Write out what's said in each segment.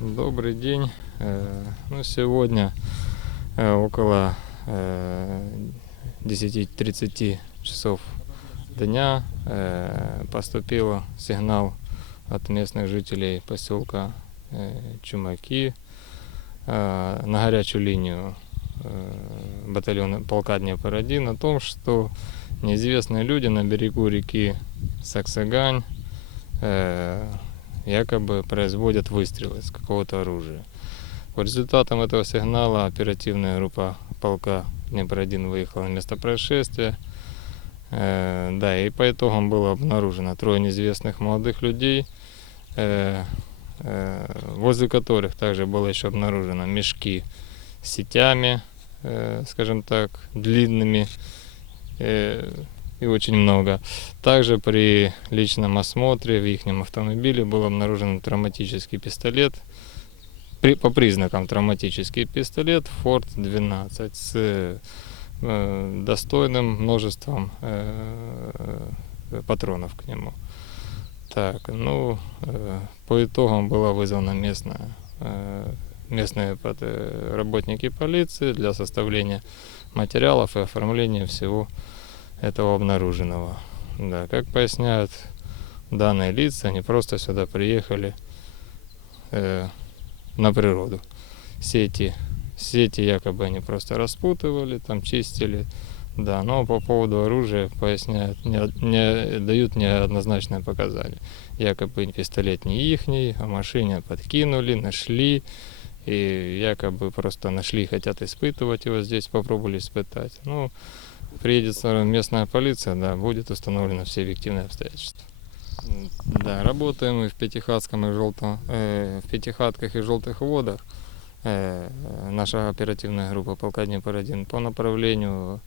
Добрый день. Э, Ну, сегодня э, около э, 10.30 часов дня э, поступил сигнал от местных жителей поселка э, Чумаки э, на горячую линию э, батальона полка Днепр-1 о том, что неизвестные люди на берегу реки Саксагань э, якобы производят выстрелы из какого-то оружия. По результатам этого сигнала оперативная группа полка Днепр-1 выехала на место происшествия. Э, да, и по итогам было обнаружено трое неизвестных молодых людей, э, э, возле которых также было еще обнаружено мешки с сетями, э, скажем так, длинными э, и очень много. Также при личном осмотре в их автомобиле был обнаружен травматический пистолет, при- по признакам травматический пистолет Ford 12 с э, достойным множеством э, патронов к нему. Так, ну, э, по итогам была вызвана местная, э, местные пат- э, работники полиции для составления материалов и оформления всего этого обнаруженного. Да, как поясняют данные лица, они просто сюда приехали э, на природу. Сети, сети якобы они просто распутывали, там чистили. Да, но по поводу оружия поясняют, не, не дают неоднозначные показания. Якобы пистолет не ихний, а машине подкинули, нашли. И якобы просто нашли, хотят испытывать его здесь, попробовали испытать. Ну, приедет местная полиция, да, будет установлено все объективные обстоятельства. Да, работаем мы в Пятихатском и желтом, э, в Пятихатках и желтых водах. Э, наша оперативная группа полка Днепр-1 по направлению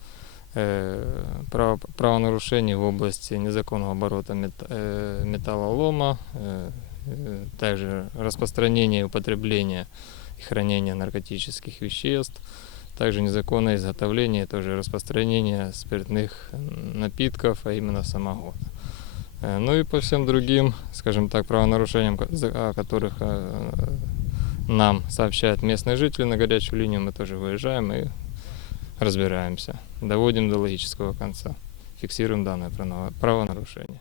э, право- правонарушений в области незаконного оборота мет- э, металлолома, э, э, также распространение и употребление и хранение наркотических веществ, также незаконное изготовление, тоже распространение спиртных напитков, а именно самогона. Э, Ну и по всем другим, скажем так, правонарушениям, о которых э, нам сообщают местные жители на горячую линию, мы тоже выезжаем и разбираемся, доводим до логического конца, фиксируем данное правонарушение.